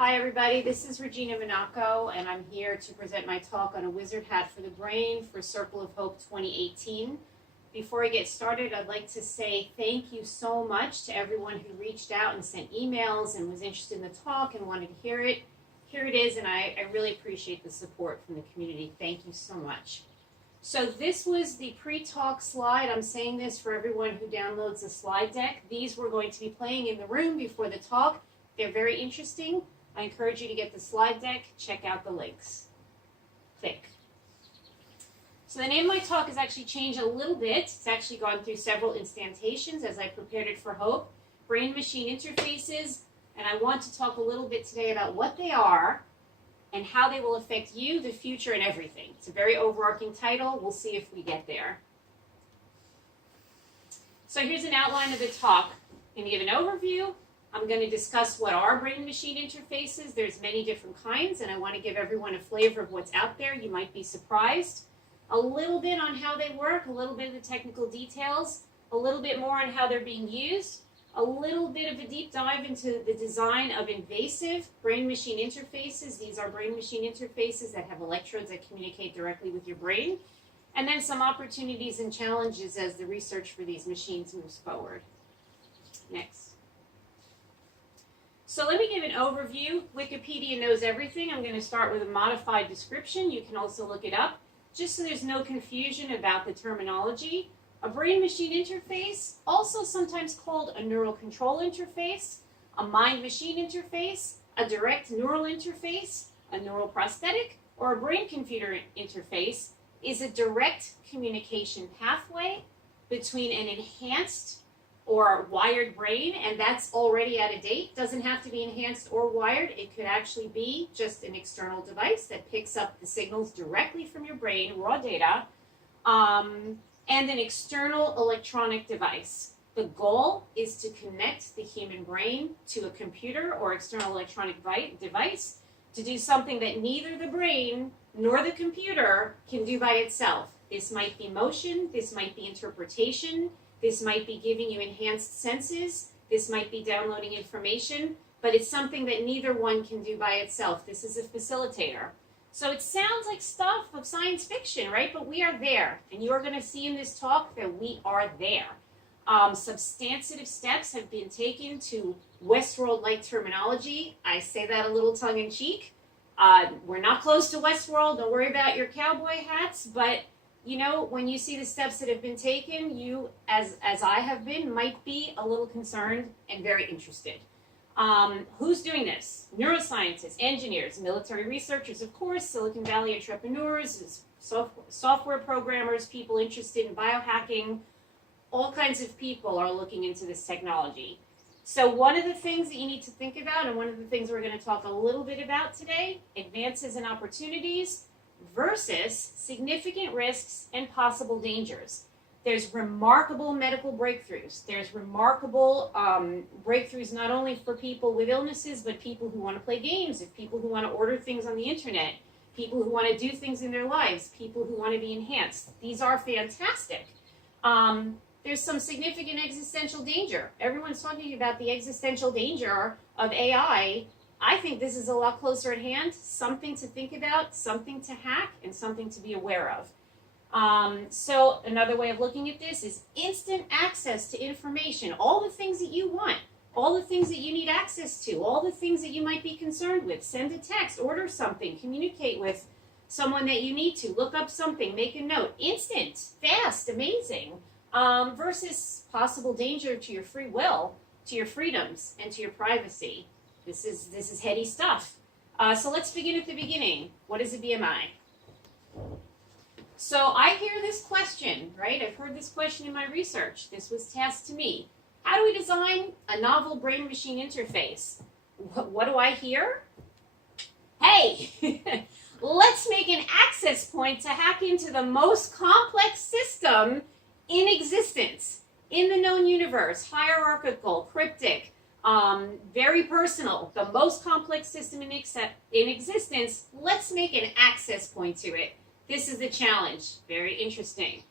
Hi everybody, this is Regina Monaco and I'm here to present my talk on a wizard hat for the brain for Circle of Hope 2018. Before I get started, I'd like to say thank you so much to everyone who reached out and sent emails and was interested in the talk and wanted to hear it. Here it is, and I really appreciate the support from the community. Thank you so much. So this was the pre-talk slide. I'm saying this for everyone who downloads the slide deck. These we're going to be playing in the room before the talk. They're very interesting. I encourage you to get the slide deck, check out the links. Click. So the name of my talk has actually changed a little bit. It's actually gone through several instantations as I prepared it for Hope. Brain-machine interfaces, and I want to talk a little bit today about what they are and how they will affect you, the future, and everything. It's a very overarching title. We'll see if we get there. So here's an outline of the talk. I'm going to give an overview. I'm going to discuss what are brain-machine interfaces. There's many different kinds, and I want to give everyone a flavor of what's out there. You might be surprised. A little bit on how they work, a little bit of the technical details, a little bit more on how they're being used, a little bit of a deep dive into the design of invasive brain-machine interfaces. These are brain-machine interfaces that have electrodes that communicate directly with your brain, and then some opportunities and challenges as the research for these machines moves forward. Next. So let me give an overview. Wikipedia knows everything. I'm going to start with a modified description. You can also look it up, just so there's no confusion about the terminology. A brain-machine interface, also sometimes called a neural control interface, a mind-machine interface, a direct neural interface, a neural prosthetic, or a brain-computer interface, is a direct communication pathway between an enhanced or wired brain, and that's already out of date. Doesn't have to be enhanced or wired. It could actually be just an external device that picks up the signals directly from your brain, raw data, and an external electronic device. The goal is to connect the human brain to a computer or external electronic device to do something that neither the brain nor the computer can do by itself. This might be motion, this might be interpretation, this might be giving you enhanced senses, this might be downloading information, but it's something that neither one can do by itself. This is a facilitator. So it sounds like stuff of science fiction, right? But we are there, and you're going to see in this talk that we are there. Substantive steps have been taken to Westworld-like terminology. I say that a little tongue-in-cheek. We're not close to Westworld. Don't worry about your cowboy hats, but you know, when you see the steps that have been taken, you, as I have been, might be a little concerned and very interested. Who's doing this? Neuroscientists, engineers, military researchers, of course, Silicon Valley entrepreneurs, software programmers, people interested in biohacking. All kinds of people are looking into this technology. So one of the things that you need to think about, and one of the things we're going to talk a little bit about today, advances and opportunities versus significant risks and possible dangers. There's remarkable medical breakthroughs. There's remarkable breakthroughs not only for people with illnesses, but people who want to play games, people who want to order things on the internet, people who want to do things in their lives, people who want to be enhanced. These are fantastic. There's some significant existential danger. Everyone's talking about the existential danger of AI. I think this is a lot closer at hand, something to think about, something to hack, and something to be aware of. So another way of looking at this is instant access to information, all the things that you want, all the things that you need access to, all the things that you might be concerned with. Send a text, order something, communicate with someone that you need to, look up something, make a note. Instant, fast, amazing, versus possible danger to your free will, to your freedoms, and to your privacy. This is heady stuff. So let's begin at the beginning. What is a BMI? So I hear this question, right? I've heard this question in my research. This was tasked to me. How do we design a novel brain-machine interface? What do I hear? Hey, let's make an access point to hack into the most complex system in existence, in the known universe, hierarchical, cryptic, very personal, the most complex system in existence. Let's make an access point to it. This is the challenge. Very interesting.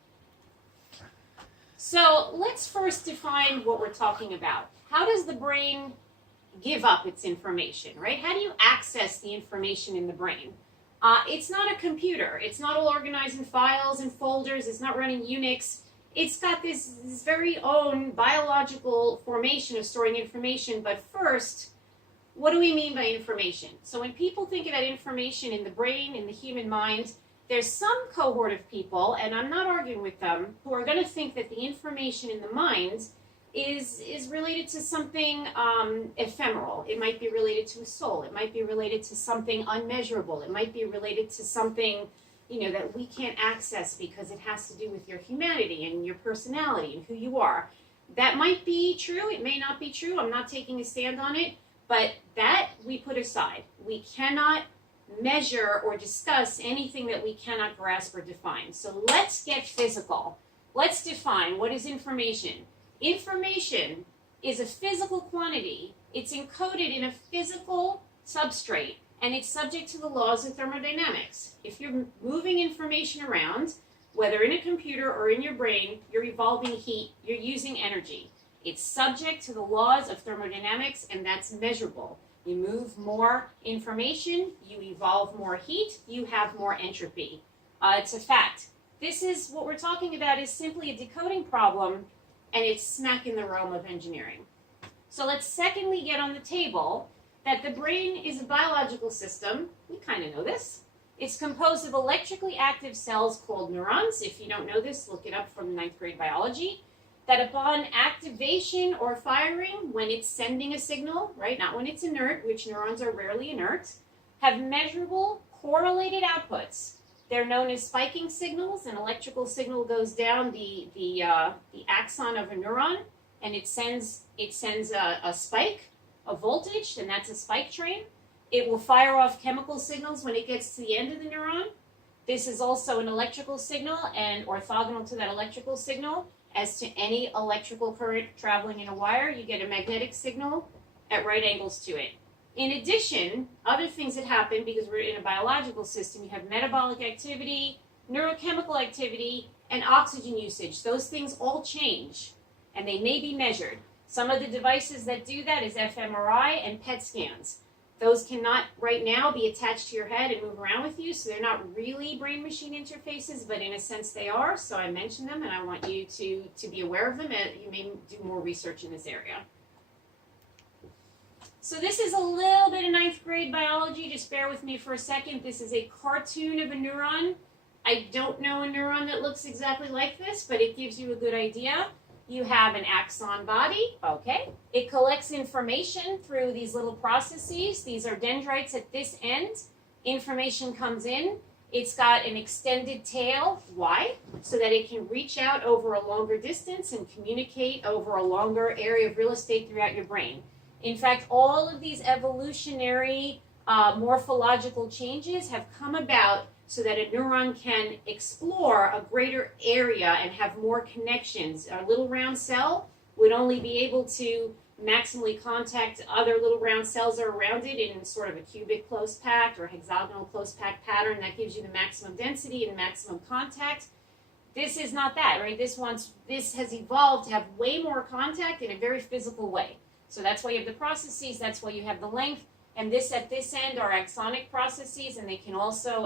So let's first define what we're talking about. How does the brain give up its information, right? How do you access the information in the brain? It's not a computer. It's not all organized in files and folders. It's not running Unix. It's got this very own biological formation of storing information. But first, what do we mean by information? So when people think about information in the brain, in the human mind, there's some cohort of people, and I'm not arguing with them, who are going to think that the information in the mind is related to something ephemeral. It might be related to a soul. It might be related to something unmeasurable. It might be related to something, you know, that we can't access because it has to do with your humanity and your personality and who you are. That might be true. It may not be true. I'm not taking a stand on it, but that we put aside. We cannot measure or discuss anything that we cannot grasp or define. So let's get physical. Let's define what is information. Information is a physical quantity. It's encoded in a physical substrate, and it's subject to the laws of thermodynamics. If you're moving information around, whether in a computer or in your brain, you're evolving heat, you're using energy. It's subject to the laws of thermodynamics, and that's measurable. You move more information, you evolve more heat, you have more entropy. It's a fact. This is what we're talking about is simply a decoding problem, and it's smack in the realm of engineering. So let's secondly get on the table that the brain is a biological system. We kind of know this. It's composed of electrically active cells called neurons. If you don't know this, look it up from 9th grade biology. That upon activation or firing, when it's sending a signal, right, not when it's inert, which neurons are rarely inert, have measurable correlated outputs. They're known as spiking signals. An electrical signal goes down the axon of a neuron, and it sends a spike, a voltage, and that's a spike train. It will fire off chemical signals when it gets to the end of the neuron. This is also an electrical signal, and orthogonal to that electrical signal, as to any electrical current traveling in a wire, you get a magnetic signal at right angles to it. In addition, other things that happen, because we're in a biological system, you have metabolic activity, neurochemical activity, and oxygen usage. Those things all change, and they may be measured. Some of the devices that do that is fMRI and PET scans. Those cannot right now be attached to your head and move around with you, so they're not really brain-machine interfaces, but in a sense they are, so I mentioned them, and I want you to be aware of them, and you may do more research in this area. So this is a little bit of 9th grade biology. Just bear with me for a second. This is a cartoon of a neuron. I don't know a neuron that looks exactly like this, but it gives you a good idea. You have an axon body, okay. It collects information through these little processes. These are dendrites at this end. Information comes in. It's got an extended tail. Why? So that it can reach out over a longer distance and communicate over a longer area of real estate throughout your brain. In fact, all of these evolutionary morphological changes have come about so that a neuron can explore a greater area and have more connections. A little round cell would only be able to maximally contact other little round cells that are around it in sort of a cubic close packed or hexagonal close packed pattern. That gives you the maximum density and maximum contact. This is not that, right? This has evolved to have way more contact in a very physical way. So that's why you have the processes, that's why you have the length, and this at this end are axonic processes, and they can also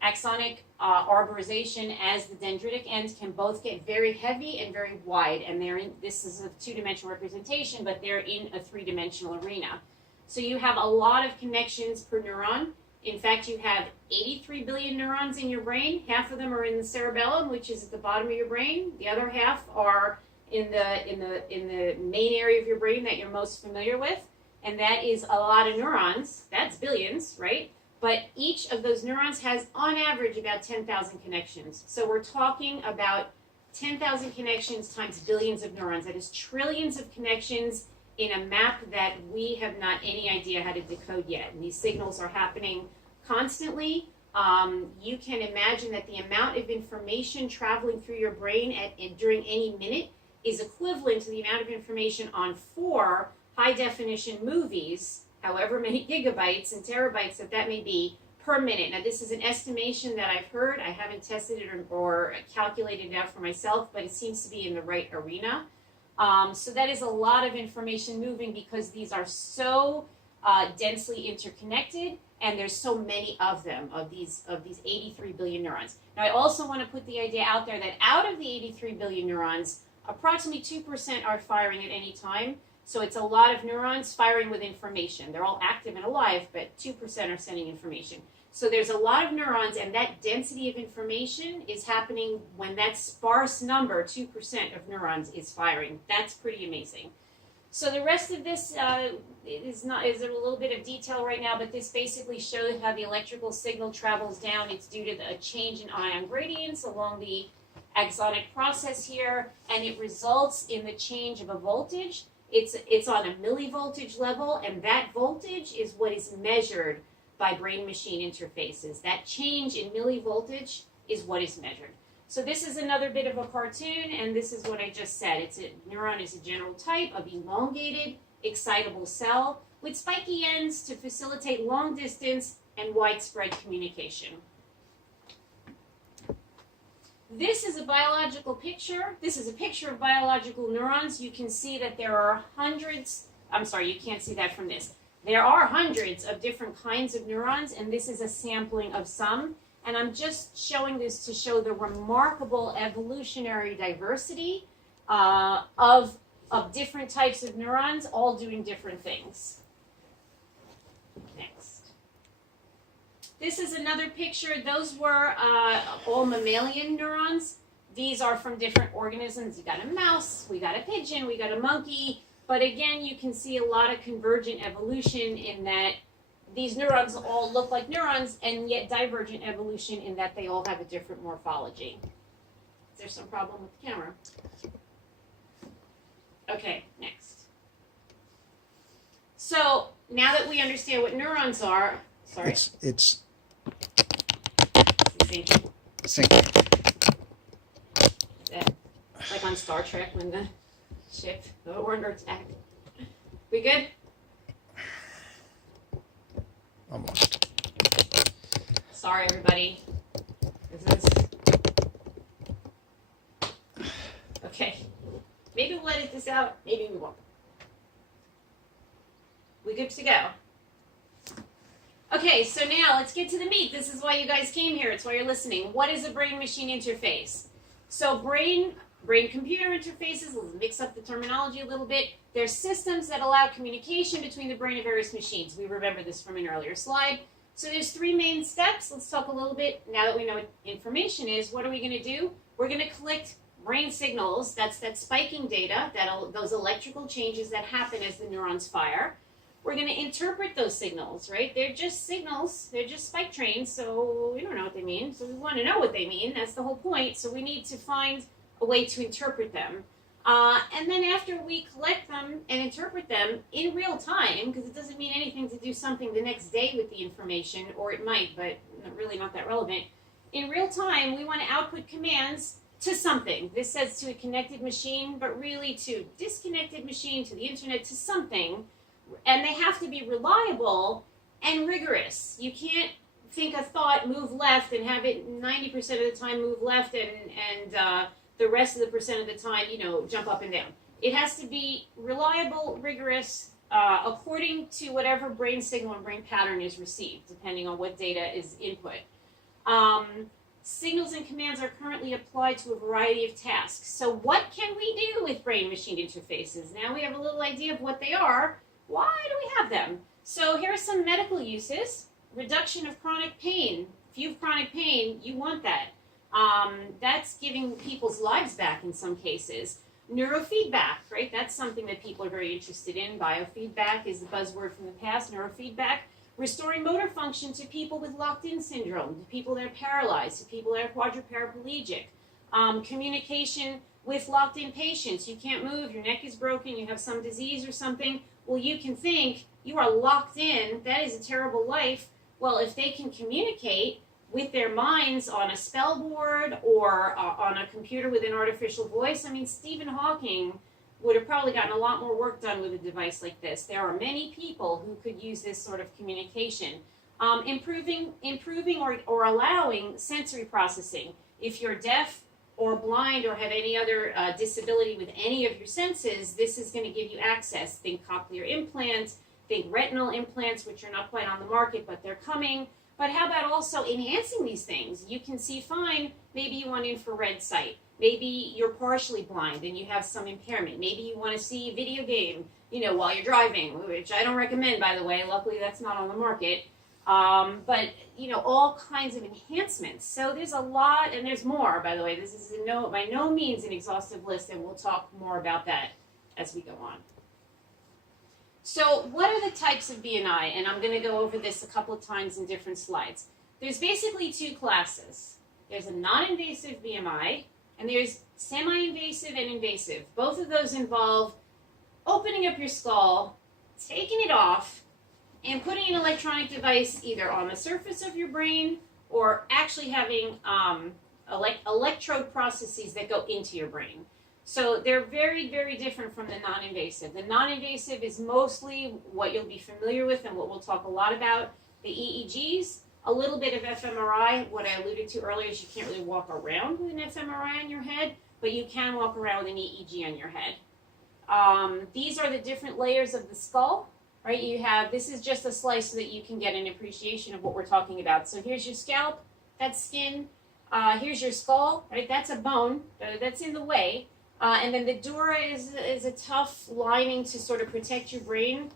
axonic arborization as the dendritic ends can both get very heavy and very wide, and this is a two-dimensional representation, but they're in a three-dimensional arena. So you have a lot of connections per neuron. In fact, you have 83 billion neurons in your brain. Half of them are in the cerebellum, which is at the bottom of your brain. The other half are in the main area of your brain that you're most familiar with, and that is a lot of neurons. That's billions, right? But each of those neurons has, on average, about 10,000 connections. So we're talking about 10,000 connections times billions of neurons. That is trillions of connections in a map that we have not any idea how to decode yet. And these signals are happening constantly. You can imagine that the amount of information traveling through your brain during any minute is equivalent to the amount of information on 4 high-definition movies, however many gigabytes and terabytes that may be, per minute. Now, this is an estimation that I've heard. I haven't tested it or calculated it out for myself, but it seems to be in the right arena. So that is a lot of information moving because these are so densely interconnected, and there's so many of them, of these 83 billion neurons. Now, I also want to put the idea out there that out of the 83 billion neurons, approximately 2% are firing at any time. So it's a lot of neurons firing with information. They're all active and alive, but 2% are sending information. So there's a lot of neurons, and that density of information is happening when that sparse number, 2% of neurons, is firing. That's pretty amazing. So the rest of this is a little bit of detail right now, but this basically shows how the electrical signal travels down. It's due to a change in ion gradients along the axonic process here, and it results in the change of a voltage. It's on a millivoltage level, and that voltage is what is measured by brain-machine interfaces. That change in millivoltage is what is measured. So this is another bit of a cartoon, and this is what I just said. Neuron is a general type of elongated, excitable cell with spiky ends to facilitate long distance and widespread communication. This is a biological picture. This is a picture of biological neurons. You can see that there are hundreds. I'm sorry, you can't see that from this. There are hundreds of different kinds of neurons, and this is a sampling of some. And I'm just showing this to show the remarkable evolutionary diversity of different types of neurons, all doing different things. Next. This is another picture. Those were all mammalian neurons. These are from different organisms. You got a mouse, we got a pigeon, we got a monkey. But again, you can see a lot of convergent evolution in that these neurons all look like neurons, and yet divergent evolution in that they all have a different morphology. Is there some problem with the camera? Okay, next. So now that we understand what neurons are, sorry. It's syncing. Syncing. Like on Star Trek when the ship were under attack. We good? Almost. Sorry, everybody. Okay. Maybe we'll edit this out. Maybe we won't. We good to go? Okay, so now let's get to the meat. This is why you guys came here. It's why you're listening. What is a brain-machine interface? So brain-computer interfaces, let's mix up the terminology a little bit. They're systems that allow communication between the brain of various machines. We remember this from an earlier slide. So there's three main steps. Let's talk a little bit, now that we know what information is, what are we going to do? We're going to collect brain signals. That's that spiking data, those electrical changes that happen as the neurons fire. We're going to interpret those signals, right? They're just signals. They're just spike trains, so we don't know what they mean. So we want to know what they mean. That's the whole point. So we need to find a way to interpret them. And then after we collect them and interpret them in real time, because it doesn't mean anything to do something the next day with the information, or it might, but really not that relevant. In real time, we want to output commands to something. This says to a connected machine, but really to disconnected machine, to the internet, to something. And they have to be reliable and rigorous. You can't think a thought, move left, and have it 90% of the time move left, and the rest of the percent of the time, jump up and down. It has to be reliable, rigorous, according to whatever brain signal and brain pattern is received, depending on what data is input. Signals and commands are currently applied to a variety of tasks. So what can we do with brain-machine interfaces? Now we have a little idea of what they are. Why do we have them? So here are some medical uses. Reduction of chronic pain. If you have chronic pain, you want that. That's giving people's lives back in some cases. Neurofeedback, right? That's something that people are very interested in. Biofeedback is the buzzword from the past. Neurofeedback. Restoring motor function to people with locked-in syndrome, to people that are paralyzed, to people that are quadriplegic. Communication with locked-in patients. You can't move, your neck is broken, you have some disease or something. Well, you can think, you are locked in, that is a terrible life. Well, if they can communicate with their minds on a spell board or on a computer with an artificial voice, Stephen Hawking would have probably gotten a lot more work done with a device like this. There are many people who could use this sort of communication. Improving or allowing sensory processing. If you're deaf or blind or have any other disability with any of your senses, this is going to give you access. Think cochlear implants, think retinal implants, which are not quite on the market, but they're coming. But how about also enhancing these things? You can see fine, maybe you want infrared sight. Maybe you're partially blind and you have some impairment. Maybe you want to see a video game, while you're driving, which I don't recommend, by the way. Luckily, that's not on the market. But all kinds of enhancements. So there's a lot, and there's more, by the way. This is by no means an exhaustive list, and we'll talk more about that as we go on. So what are the types of BNI? And I'm going to go over this a couple of times in different slides. There's basically two classes. There's a non-invasive BMI, and there's semi-invasive and invasive. Both of those involve opening up your skull, taking it off, and putting an electronic device either on the surface of your brain or actually having electrode processes that go into your brain. So they're very, very different from the non-invasive. The non-invasive is mostly what you'll be familiar with and what we'll talk a lot about, the EEGs, a little bit of fMRI. What I alluded to earlier is you can't really walk around with an fMRI on your head, but you can walk around with an EEG on your head. These are the different layers of the skull. Right, this is just a slice so that you can get an appreciation of what we're talking about. So here's your scalp, that's skin, here's your skull, right, that's a bone, that's in the way, and then the dura is a tough lining to sort of protect your brain.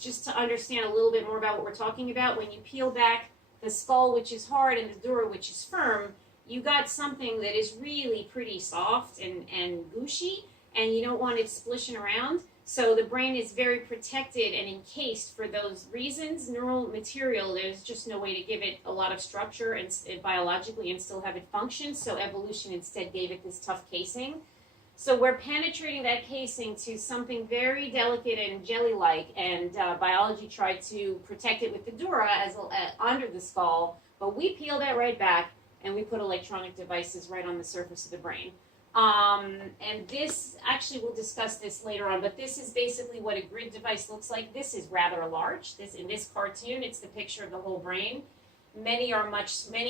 Just to understand a little bit more about what we're talking about, when you peel back the skull, which is hard, and the dura, which is firm, you got something that is really pretty soft and gushy, and you don't want it splishing around. So the brain is very protected and encased for those reasons. Neural material, there's just no way to give it a lot of structure and biologically and still have it function. So evolution instead gave it this tough casing. So we're penetrating that casing to something very delicate and jelly-like, and biology tried to protect it with the dura under the skull, but we peel that right back and we put electronic devices right on the surface of the brain. And this, actually we'll discuss this later on, but this is basically what a grid device looks like. This is rather large. In this cartoon, it's the picture of the whole brain. Many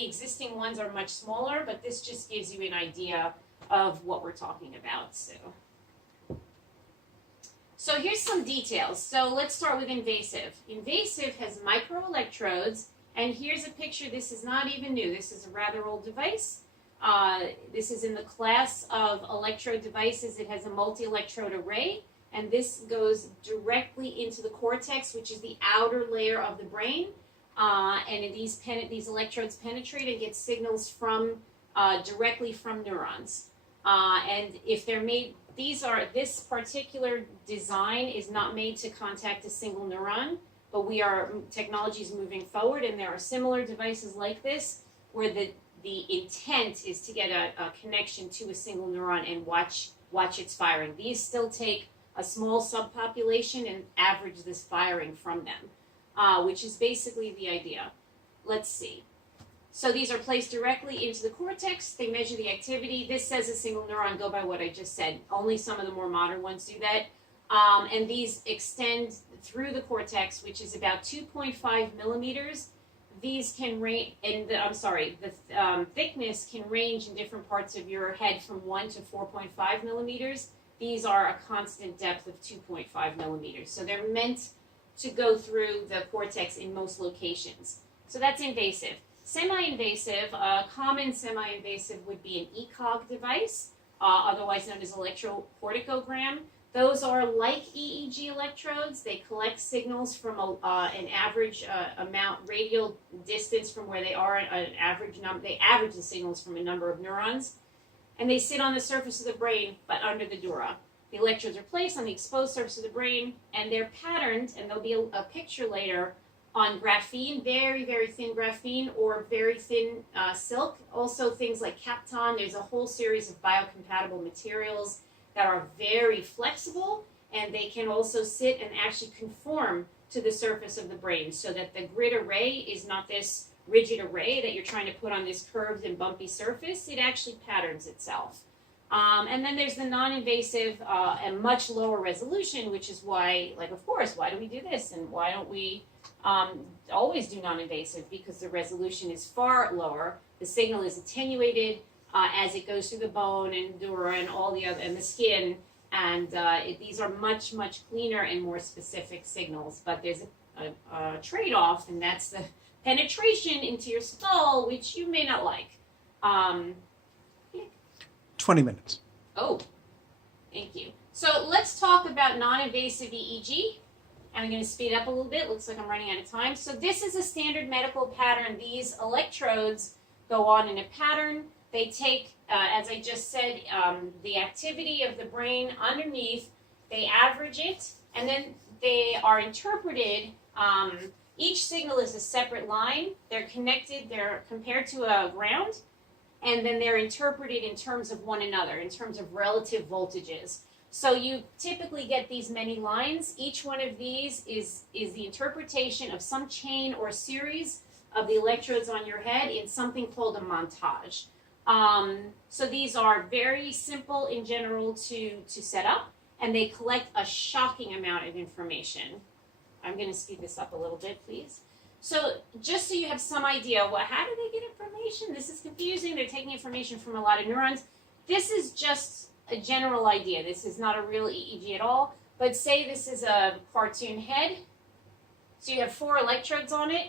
existing ones are much smaller, but this just gives you an idea of what we're talking about. So here's some details. So let's start with invasive. Invasive has microelectrodes, and here's a picture. This is not even new. This is a rather old device. This is in the class of electrode devices. It has a multi-electrode array, and this goes directly into the cortex, which is the outer layer of the brain. And these electrodes penetrate and get signals directly from neurons. And if they're made, this particular design is not made to contact a single neuron, but technology is moving forward, and there are similar devices like this where the intent is to get a connection to a single neuron and watch its firing. These still take a small subpopulation and average this firing from them, which is basically the idea. Let's see. So these are placed directly into the cortex. They measure the activity. This says a single neuron. Go by what I just said. Only some of the more modern ones do that. And these extend through the cortex, which is about 2.5 millimeters. These can range, the thickness can range in different parts of your head from 1 to 4.5 millimeters. These are a constant depth of 2.5 millimeters. So they're meant to go through the cortex in most locations. So that's invasive. Semi-invasive, common semi-invasive would be an ECOG device, otherwise known as electrocorticogram. Those are like EEG electrodes. They collect signals from an average radial distance from where they are, an average number. They average the signals from a number of neurons, and they sit on the surface of the brain, but under the dura. The electrodes are placed on the exposed surface of the brain, and they're patterned, and there'll be a picture later on graphene, very, very thin graphene, or very thin silk. Also things like Kapton. There's a whole series of biocompatible materials that are very flexible, and they can also sit and actually conform to the surface of the brain, so that the grid array is not this rigid array that you're trying to put on this curved and bumpy surface. It actually patterns itself. And then there's the non-invasive and much lower resolution, which is why, of course, why do we do this? And why don't we always do non-invasive? Because the resolution is far lower. The signal is attenuated. as it goes through the bone and dura and all the other, and the skin. And these are much, much cleaner and more specific signals. But there's a trade-off, and that's the penetration into your skull, which you may not like. 20 minutes. Oh, thank you. So let's talk about non-invasive EEG. I'm going to speed up a little bit. Looks like I'm running out of time. So this is a standard medical pattern. These electrodes go on in a pattern. They take, as I just said, the activity of the brain underneath. They average it, and then they are interpreted. Each signal is a separate line. They're connected. They're compared to a ground, and then they're interpreted in terms of one another, in terms of relative voltages. So you typically get these many lines. Each one of these is the interpretation of some chain or series of the electrodes on your head in something called a montage. So these are very simple in general to set up, and they collect a shocking amount of information. I'm going to speed this up a little bit, please. So just so you have some idea, well, how do they get information? This is confusing. They're taking information from a lot of neurons. This is just a general idea. This is not a real EEG at all. But say this is a cartoon head. So you have 4 electrodes on it.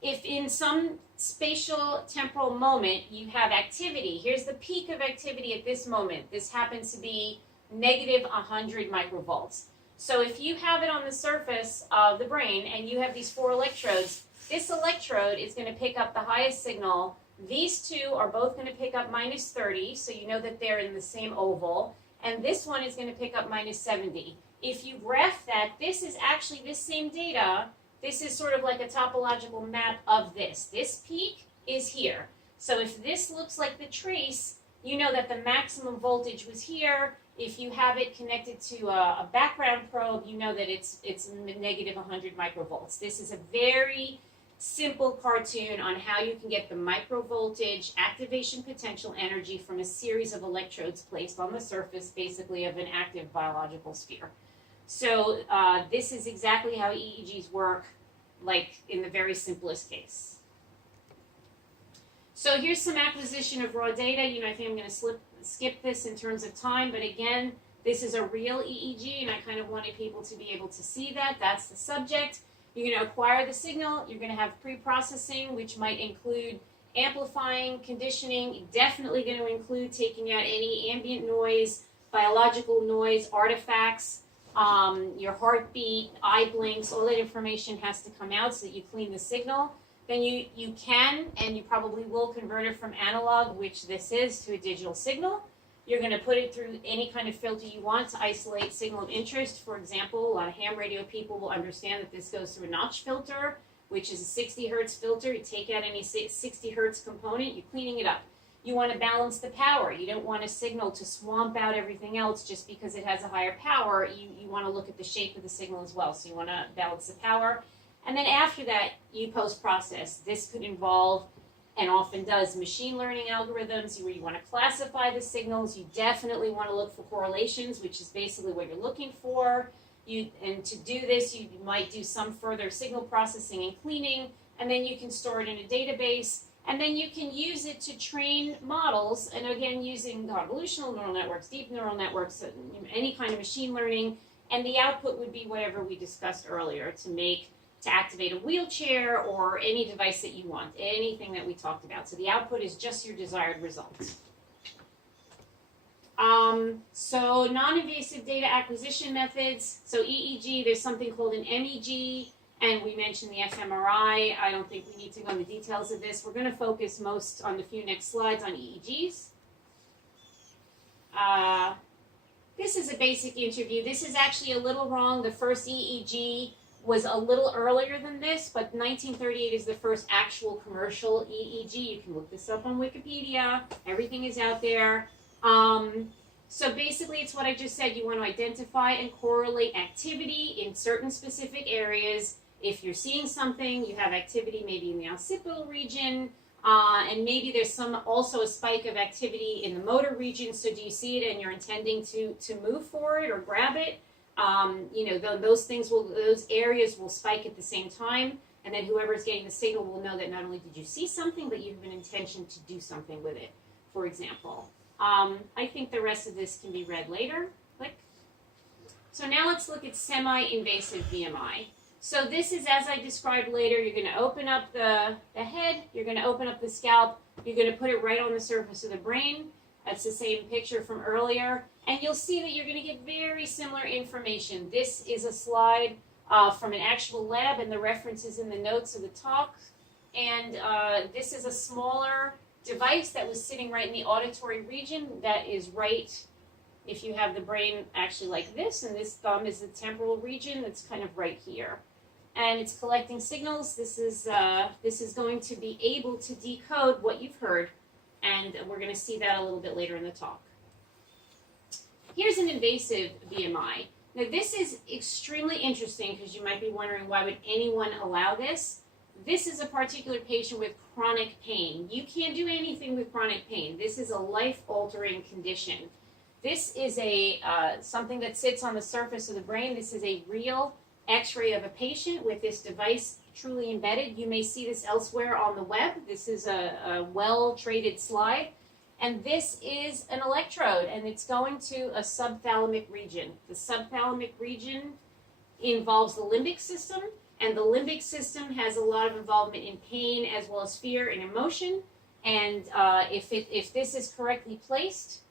If in some spatial temporal moment you have activity, here's the peak of activity at this moment. This happens to be negative 100 microvolts. So if you have it on the surface of the brain and you have these 4 electrodes, this electrode is going to pick up the highest signal. These 2 are both going to pick up minus 30, so you know that they're in the same oval. And this one is going to pick up minus 70. If you graph that, this is actually this same data. This is sort of like a topological map of this. This peak is here. So if this looks like the trace, you know that the maximum voltage was here. If you have it connected to a background probe, you know that it's negative 100 microvolts. This is a very simple cartoon on how you can get the microvoltage activation potential energy from a series of electrodes placed on the surface, basically, of an active biological sphere. So this is exactly how EEGs work, like in the very simplest case. So here's some acquisition of raw data. I think I'm going to skip this in terms of time, but again, this is a real EEG, and I kind of wanted people to be able to see that. That's the subject. You're going to acquire the signal. You're going to have pre-processing, which might include amplifying, conditioning, definitely going to include taking out any ambient noise, biological noise, artifacts, your heartbeat, eye blinks, all that information has to come out so that you clean the signal. Then you can, and you probably will, convert it from analog, which this is, to a digital signal. You're going to put it through any kind of filter you want to isolate signal of interest. For example, a lot of ham radio people will understand that this goes through a notch filter, which is a 60 hertz filter. You take out any 60 hertz component, you're cleaning it up. You want to balance the power. You don't want a signal to swamp out everything else just because it has a higher power. You want to look at the shape of the signal as well. So you want to balance the power. And then after that, you post-process. This could involve, and often does, machine learning algorithms where you want to classify the signals. You definitely want to look for correlations, which is basically what you're looking for. And to do this, you might do some further signal processing and cleaning, and then you can store it in a database. And then you can use it to train models, and again, using convolutional neural networks, deep neural networks, any kind of machine learning. And the output would be whatever we discussed earlier to activate a wheelchair or any device that you want, anything that we talked about. So the output is just your desired results. So non-invasive data acquisition methods. So EEG, there's something called an MEG, and we mentioned the fMRI. I don't think we need to go into details of this. We're going to focus most on the few next slides on EEGs. This is a basic interview. This is actually a little wrong. The first EEG was a little earlier than this, but 1938 is the first actual commercial EEG. You can look this up on Wikipedia. Everything is out there. So basically, it's what I just said. You want to identify and correlate activity in certain specific areas. If you're seeing something, you have activity maybe in the occipital region, and maybe there's also a spike of activity in the motor region. So do you see it and you're intending to move for it or grab it? Those areas will spike at the same time, and then whoever's getting the signal will know that not only did you see something, but you have an intention to do something with it. for example. I think the rest of this can be read later. Click. So now let's look at semi-invasive BMI. So this is as I described later. You're going to open up the head, you're going to open up the scalp, you're going to put it right on the surface of the brain. That's the same picture from earlier. And you'll see that you're going to get very similar information. This is a slide from an actual lab, and the reference is in the notes of the talk. And this is a smaller device that was sitting right in the auditory region that is right, if you have the brain actually like this, and this thumb is the temporal region that's kind of right here. And it's collecting signals. This is going to be able to decode what you've heard, and we're going to see that a little bit later in the talk. Here's an invasive BMI. Now this is extremely interesting because you might be wondering, why would anyone allow this? This is a particular patient with chronic pain. You can't do anything with chronic pain. This is a life-altering condition. This is something that sits on the surface of the brain. This is a real X-ray of a patient with this device truly embedded. You may see this elsewhere on the web. This is a well-traded slide. And this is an electrode, and it's going to a subthalamic region. The subthalamic region involves the limbic system, and the limbic system has a lot of involvement in pain as well as fear and emotion. And if this is correctly placed,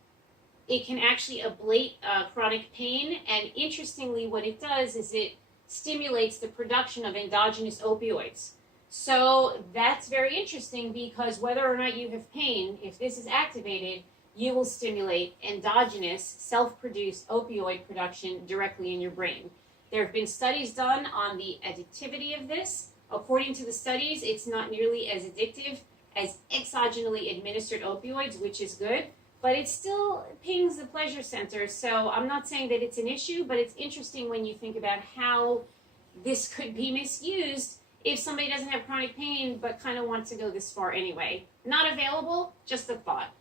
it can actually ablate chronic pain. And interestingly, what it does is it stimulates the production of endogenous opioids. So that's very interesting, because whether or not you have pain, if this is activated, you will stimulate endogenous, self-produced opioid production directly in your brain. There have been studies done on the addictivity of this. According to the studies, it's not nearly as addictive as exogenally administered opioids, which is good, but it still pings the pleasure center. So I'm not saying that it's an issue, but it's interesting when you think about how this could be misused if somebody doesn't have chronic pain but kind of wants to go this far anyway. Not available, just a thought.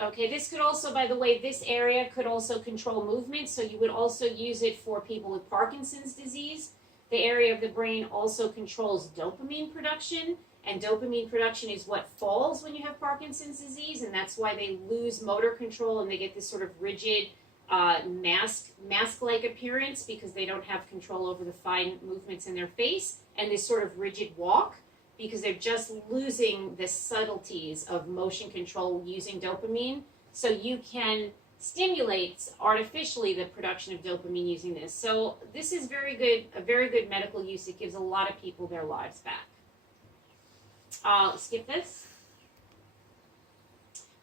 Okay, this could also, by the way, this area could also control movement, so you would also use it for people with Parkinson's disease. The area of the brain also controls dopamine production, and dopamine production is what falls when you have Parkinson's disease, and that's why they lose motor control and they get this sort of rigid mask-like appearance, because they don't have control over the fine movements in their face, and this sort of rigid walk, because they're just losing the subtleties of motion control using dopamine. So you can stimulate artificially the production of dopamine using this. So this is very good, a very good medical use. It gives a lot of people their lives back. Skip this.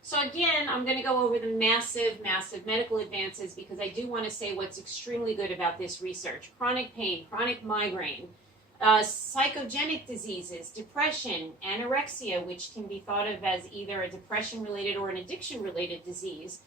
So again, I'm going to go over the massive medical advances, because I do want to say what's extremely good about this research. Chronic pain, chronic migraine, psychogenic diseases, depression, anorexia, which can be thought of as either a depression-related or an addiction-related disease.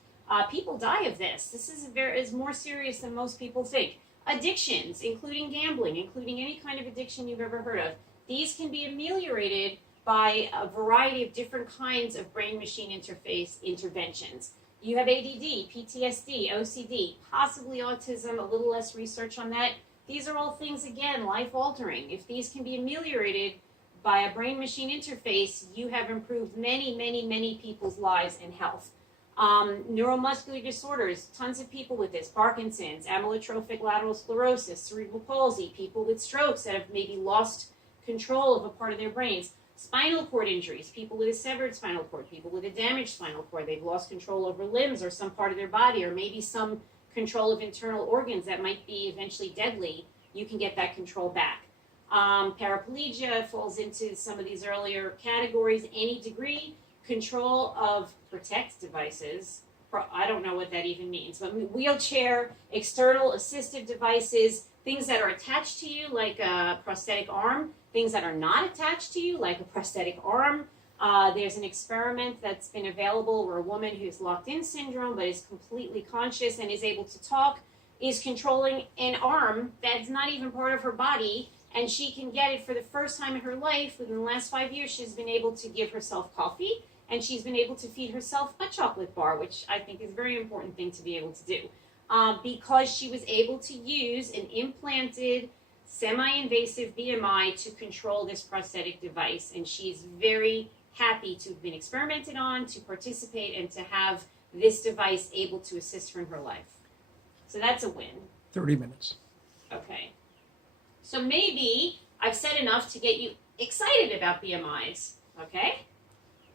People die of this. This is more serious than most people think. Addictions, including gambling, including any kind of addiction you've ever heard of. These can be ameliorated by a variety of different kinds of brain-machine interface interventions. You have ADD, PTSD, OCD, possibly autism, a little less research on that. These are all things, again, life-altering. If these can be ameliorated by a brain-machine interface, you have improved many people's lives and health. Neuromuscular disorders, tons of people with this, Parkinson's, amyotrophic lateral sclerosis, cerebral palsy, people with strokes that have maybe lost control of a part of their brains. Spinal cord injuries, people with a severed spinal cord, people with a damaged spinal cord, they've lost control over limbs or some part of their body, or maybe some control of internal organs that might be eventually deadly. You can get that control back. Paraplegia falls into some of these earlier categories. Any degree, control of protect devices. I don't know what that even means, but wheelchair, external assistive devices, things that are attached to you like a prosthetic arm, things that are not attached to you like a prosthetic arm. There's an experiment that's been available where a woman who's locked-in syndrome but is completely conscious and is able to talk is controlling an arm that's not even part of her body, and she can get it for the first time in her life. Within the last 5 years, she's been able to give herself coffee, and she's been able to feed herself a chocolate bar, which I think is a very important thing to be able to do, because she was able to use an implanted semi-invasive BMI to control this prosthetic device, and she's very happy to have been experimented on, to participate, and to have this device able to assist her in her life. So that's a win. 30 minutes. Okay. So maybe I've said enough to get you excited about BMIs. Okay?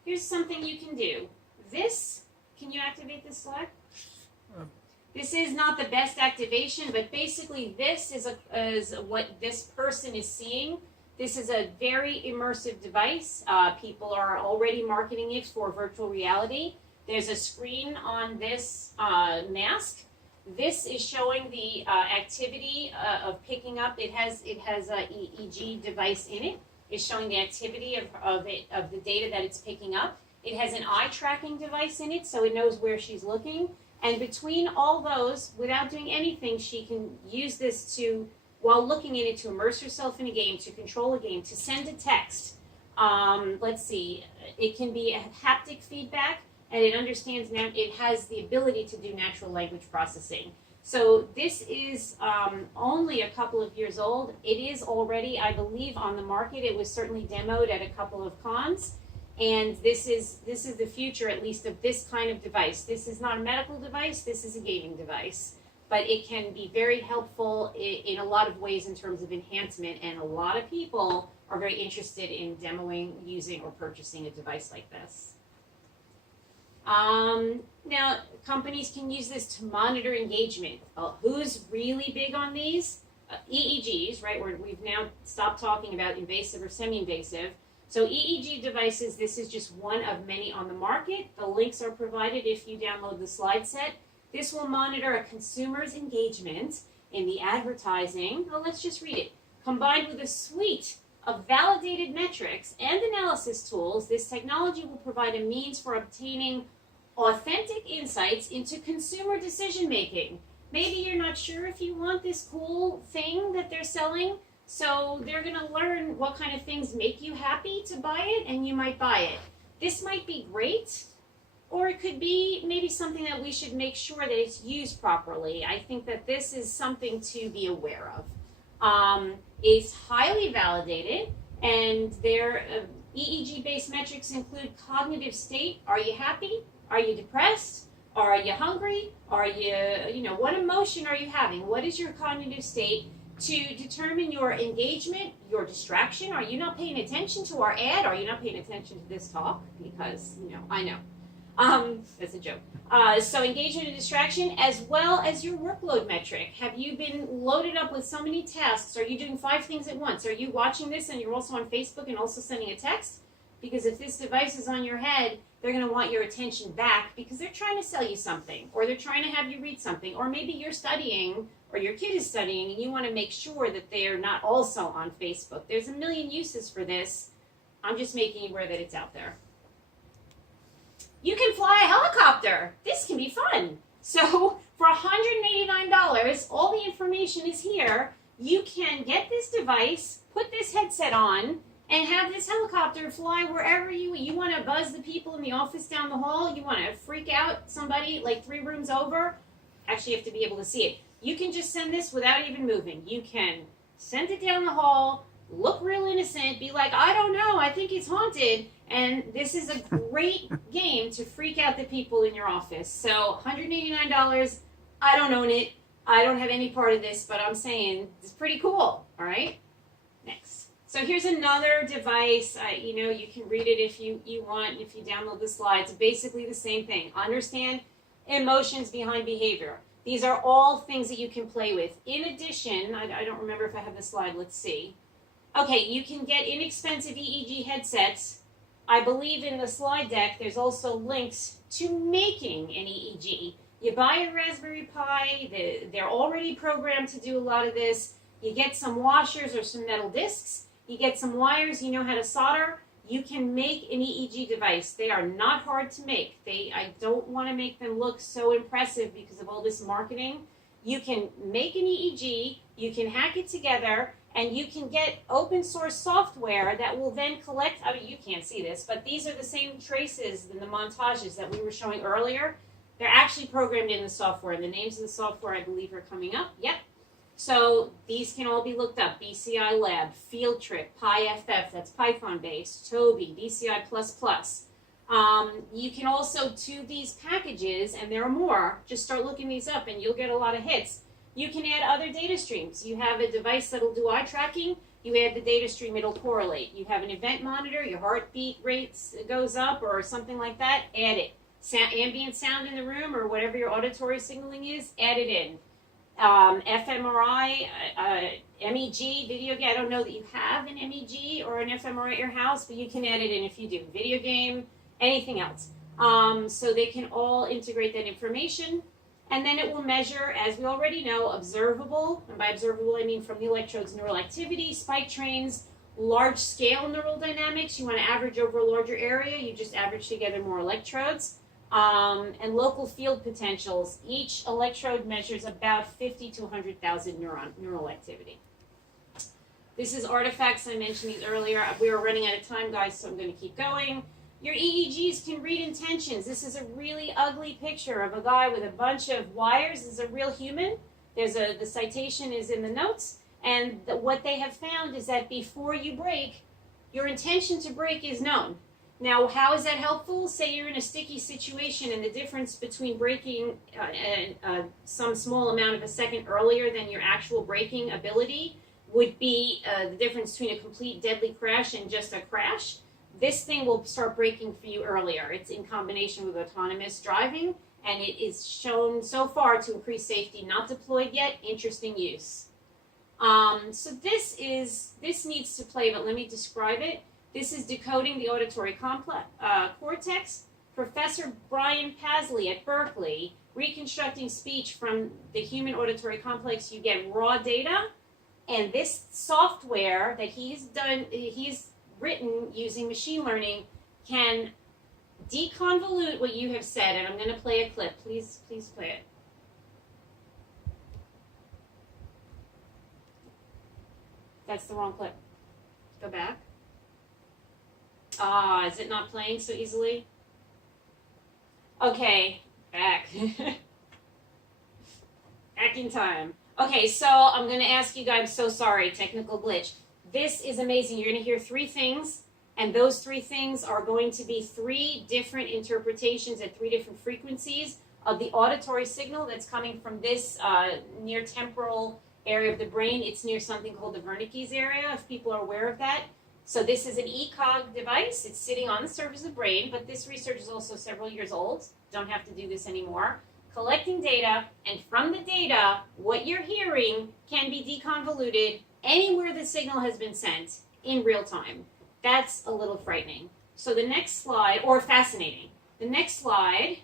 Here's something you can do. This, can you activate this slide? This is not the best activation, but basically this is what this person is seeing. This is a very immersive device. People are already marketing it for virtual reality. There's a screen on this mask. This is showing the activity of picking up. It has a EEG device in it. It's showing the activity of the data that it's picking up. It has an eye tracking device in it, so it knows where she's looking. And between all those, without doing anything, she can use this to, while looking in it, to immerse herself in a game, to control a game, to send a text. Let's see, it can be a haptic feedback, and it understands now, it has the ability to do natural language processing. So this is only a couple of years old. It is already, I believe, on the market. It was certainly demoed at a couple of cons. And this is the future, at least, of this kind of device. This is not a medical device. This is a gaming device. But it can be very helpful in a lot of ways in terms of enhancement. And a lot of people are very interested in demoing, using, or purchasing a device like this. Now, companies can use this to monitor engagement. Who's really big on these? EEGs, right? We've now stopped talking about invasive or semi-invasive. So EEG devices, this is just one of many on the market. The links are provided if you download the slide set. This will monitor a consumer's engagement in the advertising. Well, let's just read it. Combined with a suite of validated metrics and analysis tools, this technology will provide a means for obtaining authentic insights into consumer decision making. Maybe you're not sure if you want this cool thing that they're selling. So they're going to learn what kind of things make you happy to buy it, and you might buy it. This might be great, or it could be maybe something that we should make sure that it's used properly. I think that this is something to be aware of. It's highly validated, and their EEG-based metrics include cognitive state. Are you happy? Are you depressed? Are you hungry? Are you, what emotion are you having? What is your cognitive state? To determine your engagement, your distraction. Are you not paying attention to our ad? Are you not paying attention to this talk? Because, I know. That's a joke. So engagement and distraction, as well as your workload metric. Have you been loaded up with so many tasks? Are you doing 5 things at once? Are you watching this and you're also on Facebook and also sending a text? Because if this device is on your head, they're going to want your attention back because they're trying to sell you something, or they're trying to have you read something, or maybe you're studying or your kid is studying and you want to make sure that they're not also on Facebook. There's a million uses for this. I'm just making you aware that it's out there. You can fly a helicopter. This can be fun. So for $189, all the information is here. You can get this device, put this headset on, and have this helicopter fly wherever you want to buzz the people in the office down the hall. You want to freak out somebody like 3 rooms over. Actually, you have to be able to see it. You can just send this without even moving. You can send it down the hall, look real innocent, be like, I don't know, I think it's haunted. And this is a great game to freak out the people in your office. So $189, I don't own it. I don't have any part of this, but I'm saying it's pretty cool. All right, next. So here's another device. You can read it if you want, if you download the slides. Basically the same thing. Understand emotions behind behavior. These are all things that you can play with. In addition, I don't remember if I have the slide. Let's see. Okay, you can get inexpensive EEG headsets. I believe in the slide deck there's also links to making an EEG. You buy a Raspberry Pi. They're already programmed to do a lot of this. You get some washers or some metal discs. You get some wires. You know how to solder. You can make an EEG device. They are not hard to make. I don't want to make them look so impressive because of all this marketing. You can make an EEG, you can hack it together, and you can get open source software that will then collect, you can't see this, but these are the same traces in the montages that we were showing earlier. They're actually programmed in the software, and the names of the software I believe are coming up. Yep. So these can all be looked up. BCI Lab, Field Trip, PyFF, that's Python based, Toby, BCI++. You can also, to these packages, and there are more, just start looking these up and you'll get a lot of hits. You can add other data streams. You have a device that'll do eye tracking, you add the data stream, it'll correlate. You have an event monitor, your heartbeat rates goes up or something like that, add it. Ambient sound in the room or whatever your auditory signaling is, add it in. fMRI, MEG, video game. I don't know that you have an MEG or an fMRI at your house, but you can add it in if you do. Video game, anything else. So they can all integrate that information, and then it will measure, as we already know, observable, and by observable I mean from the electrodes, neural activity, spike trains, large-scale neural dynamics. You want to average over a larger area, you just average together more electrodes. And local field potentials. Each electrode measures about 50 to 100,000 neural activity. This is artifacts. I mentioned these earlier. We were running out of time, guys, so I'm going to keep going. Your EEGs can read intentions. This is a really ugly picture of a guy with a bunch of wires. This is a real human. The citation is in the notes. And what they have found is that before you break, your intention to break is known. Now, how is that helpful? Say you're in a sticky situation and the difference between breaking some small amount of a second earlier than your actual braking ability would be the difference between a complete deadly crash and just a crash. This thing will start braking for you earlier. It's in combination with autonomous driving, and it is shown so far to increase safety. Not deployed yet, interesting use. So this needs to play, but let me describe it. This is decoding the auditory cortex. Professor Brian Pasley at Berkeley, reconstructing speech from the human auditory complex. You get raw data, and this software that he's written using machine learning can deconvolute what you have said. And I'm going to play a clip. Please play it. That's the wrong clip. Go back. Is it not playing so easily? Okay, back. Back in time. Okay, so I'm going to ask you guys, I'm so sorry, technical glitch. This is amazing. You're going to hear three things, and those three things are going to be three different interpretations at three different frequencies of the auditory signal that's coming from this near temporal area of the brain. It's near something called the Wernicke's area, if people are aware of that. So this is an ECOG device. It's sitting on the surface of the brain, but this research is also several years old. Don't have to do this anymore. Collecting data, and from the data, what you're hearing can be deconvoluted anywhere the signal has been sent in real time. That's a little frightening. So the next slide, or fascinating. The next slide,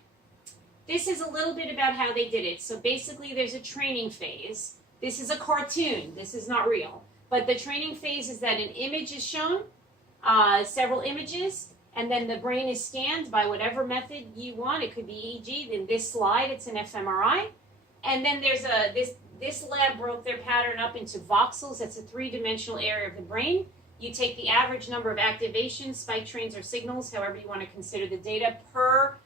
this is a little bit about how they did it. So basically there's a training phase. This is a cartoon. This is not real. But the training phase is that an image is shown, several images, and then the brain is scanned by whatever method you want. It could be EEG. In this slide, it's an fMRI. And then there's this lab broke their pattern up into voxels. That's a three-dimensional area of the brain. You take the average number of activations, spike trains, or signals, however you want to consider the data, per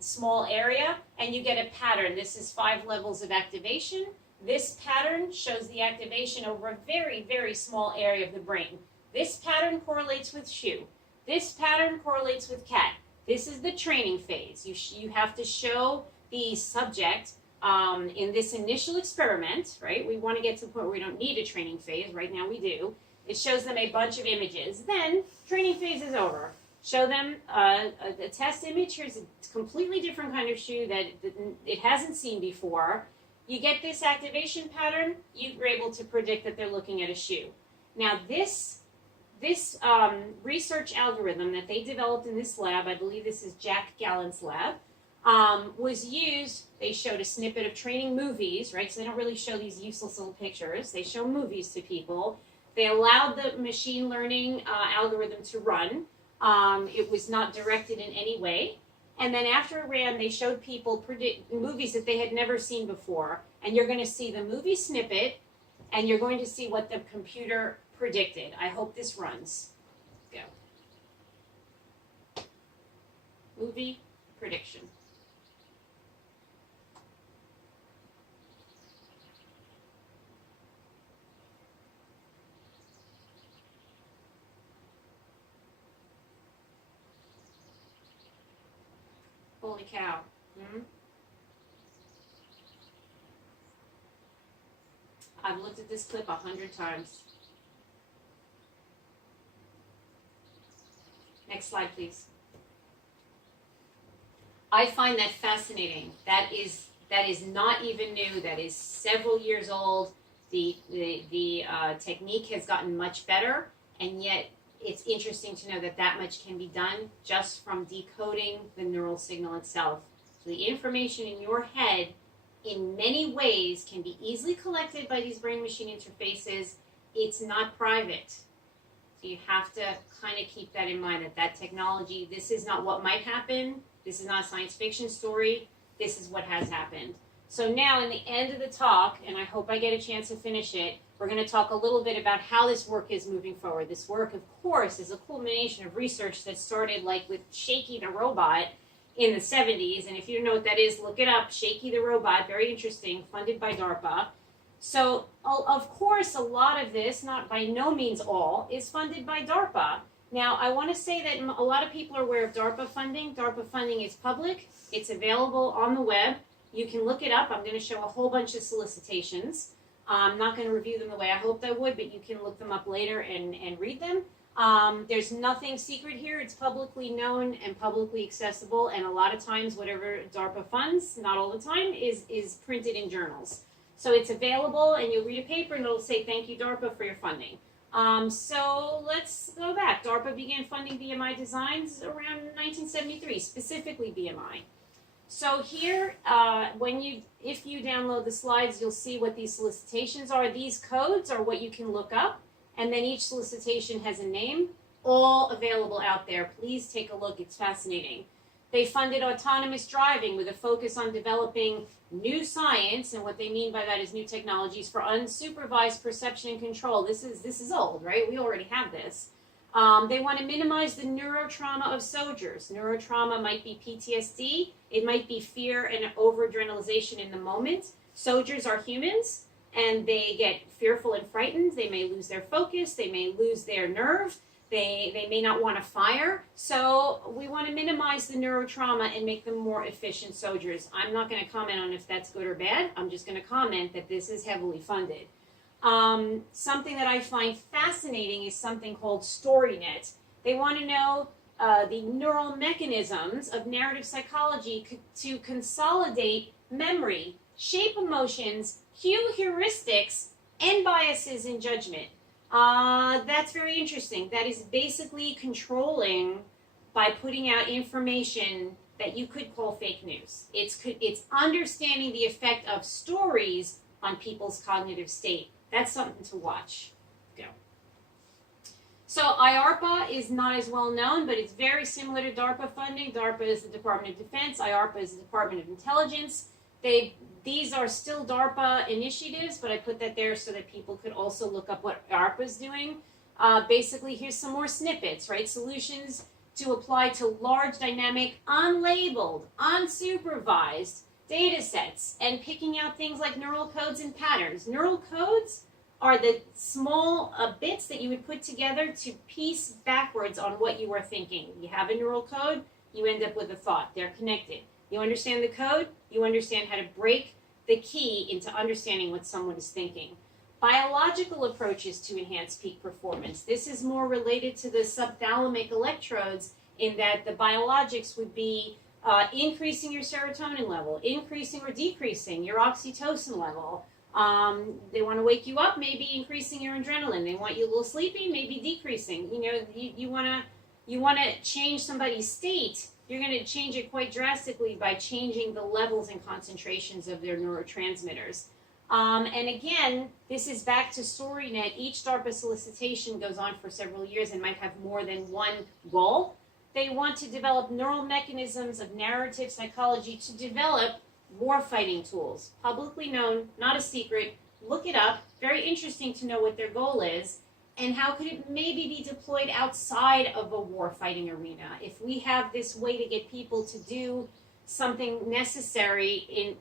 small area, and you get a pattern. This is 5 levels of activation. This pattern shows the activation over a very, very small area of the brain. This pattern correlates with shoe. This pattern correlates with cat. This is the training phase. You have to show the subject in this initial experiment, right? We want to get to the point where we don't need a training phase. Right now we do. It shows them a bunch of images. Then training phase is over. Show them a test image. Here's a completely different kind of shoe that it hasn't seen before. You get this activation pattern, you're able to predict that they're looking at a shoe. Now this research algorithm that they developed in this lab, I believe this is Jack Gallant's lab, was used. They showed a snippet of training movies, right? So they don't really show these useless little pictures. They show movies to people. They allowed the machine learning algorithm to run. It was not directed in any way. And then after it ran, they showed people movies that they had never seen before. And you're going to see the movie snippet, and you're going to see what the computer predicted. I hope this runs. Go. Movie prediction. Holy cow. I've looked at this clip 100 times. Next slide, please. I find that fascinating. That is not even new. That is several years old. The technique has gotten much better, and yet it's interesting to know that that much can be done just from decoding the neural signal itself. So the information in your head, in many ways, can be easily collected by these brain-machine interfaces. It's not private. So you have to kind of keep that in mind, that technology, this is not what might happen. This is not a science fiction story. This is what has happened. So now in the end of the talk, and I hope I get a chance to finish it, we're going to talk a little bit about how this work is moving forward. This work, of course, is a culmination of research that started like with Shaky the robot in the 70s. And if you don't know what that is, look it up. Shaky the robot, very interesting, funded by DARPA. So, of course, a lot of this, not by no means all, is funded by DARPA. Now, I want to say that a lot of people are aware of DARPA funding. DARPA funding is public. It's available on the web. You can look it up. I'm going to show a whole bunch of solicitations. I'm not going to review them the way I hoped I would, but you can look them up later and read them. There's nothing secret here. It's publicly known and publicly accessible, and a lot of times whatever DARPA funds, not all the time, is printed in journals. So it's available, and you'll read a paper, and it'll say, thank you, DARPA, for your funding. So let's go back. DARPA began funding BMI designs around 1973, specifically BMI. So here, if you download the slides, you'll see what these solicitations are. These codes are what you can look up, and then each solicitation has a name, all available out there. Please take a look. It's fascinating. They funded autonomous driving with a focus on developing new science, and what they mean by that is new technologies for unsupervised perception and control. This is old, right? We already have this. They want to minimize the neurotrauma of soldiers. Neurotrauma might be PTSD. It might be fear and overadrenalization in the moment. Soldiers are humans, and they get fearful and frightened. They may lose their focus. They may lose their nerve. They may not want to fire. So we want to minimize the neurotrauma and make them more efficient soldiers. I'm not going to comment on if that's good or bad. I'm just going to comment that this is heavily funded. Something that I find fascinating is something called StoryNet. They want to know the neural mechanisms of narrative psychology to consolidate memory, shape emotions, cue heuristics, and biases in judgment. That's very interesting. That is basically controlling by putting out information that you could call fake news. It's understanding the effect of stories on people's cognitive state. That's something to watch. Go. So IARPA is not as well known, but it's very similar to DARPA funding. DARPA is the Department of Defense. IARPA is the Department of Intelligence. These are still DARPA initiatives, but I put that there so that people could also look up what IARPA is doing. Basically, here's some more snippets, right? Solutions to apply to large, dynamic, unlabeled, unsupervised data sets, and picking out things like neural codes and patterns. Neural codes are the small bits that you would put together to piece backwards on what you are thinking. You have a neural code, you end up with a thought. They're connected. You understand the code, you understand how to break the key into understanding what someone is thinking. Biological approaches to enhance peak performance. This is more related to the subthalamic electrodes in that the biologics would be increasing your serotonin level, increasing or decreasing your oxytocin level. They want to wake you up, maybe increasing your adrenaline. They want you a little sleepy, maybe decreasing. You know, you want to change somebody's state. You're going to change it quite drastically by changing the levels and concentrations of their neurotransmitters. And again, this is back to StoryNet. Each DARPA solicitation goes on for several years and might have more than one goal. They want to develop neural mechanisms of narrative psychology to develop warfighting tools. Publicly known, not a secret. Look it up. Very interesting to know what their goal is and how could it maybe be deployed outside of a warfighting arena. If we have this way to get people to do something necessary in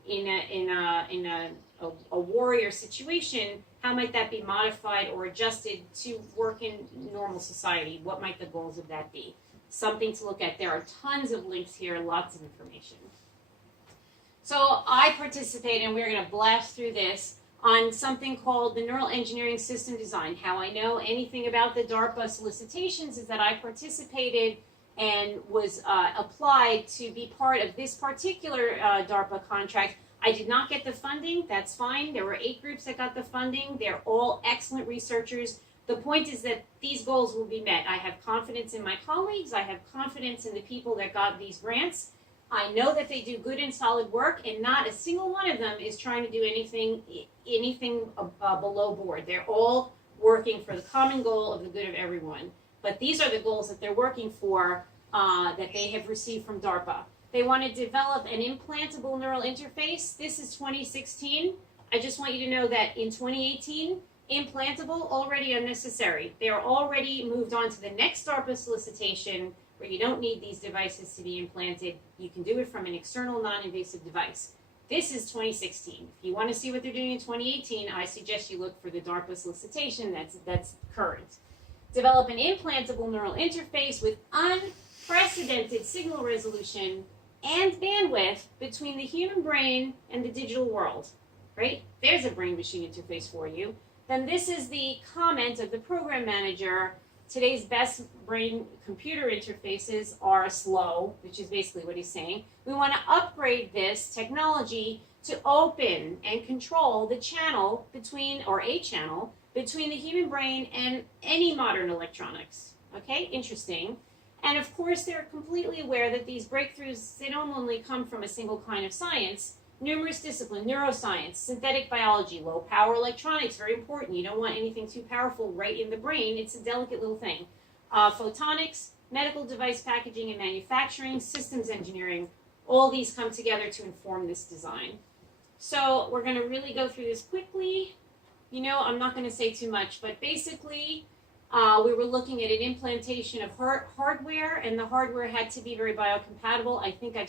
a warrior situation, how might that be modified or adjusted to work in normal society? What might the goals of that be? something to look at. There are tons of links here, lots of information. So I participate, and we're going to blast through this, on something called the Neural Engineering System Design. How I know anything about the DARPA solicitations is that I participated and was applied to be part of this particular DARPA contract. I did not get the funding. That's fine. There were 8 groups that got the funding. They're all excellent researchers. The point is that these goals will be met. I have confidence in my colleagues. I have confidence in the people that got these grants. I know that they do good and solid work, and not a single one of them is trying to do anything below board. They're all working for the common goal of the good of everyone. But these are the goals that they're working for that they have received from DARPA. They want to develop an implantable neural interface. This is 2016. I just want you to know that in 2018, implantable, already unnecessary. They are already moved on to the next DARPA solicitation where you don't need these devices to be implanted. You can do it from an external non-invasive device. This is 2016. If you want to see what they're doing in 2018, I suggest you look for the DARPA solicitation that's current. Develop an implantable neural interface with unprecedented signal resolution and bandwidth between the human brain and the digital world. Right? There's a brain-machine interface for you. Then this is the comment of the program manager. Today's best brain-computer interfaces are slow, which is basically what he's saying. We want to upgrade this technology to open and control the channel between, or a channel, between the human brain and any modern electronics. Okay, interesting. And of course, they're completely aware that these breakthroughs, they don't only come from a single kind of science. Numerous disciplines, neuroscience, synthetic biology, low power electronics, very important. You don't want anything too powerful right in the brain. It's a delicate little thing. Photonics, medical device packaging and manufacturing, systems engineering, all these come together to inform this design. So we're going to really go through this quickly. You know, I'm not going to say too much, but basically we were looking at an implantation of hardware, and the hardware had to be very biocompatible. I think I've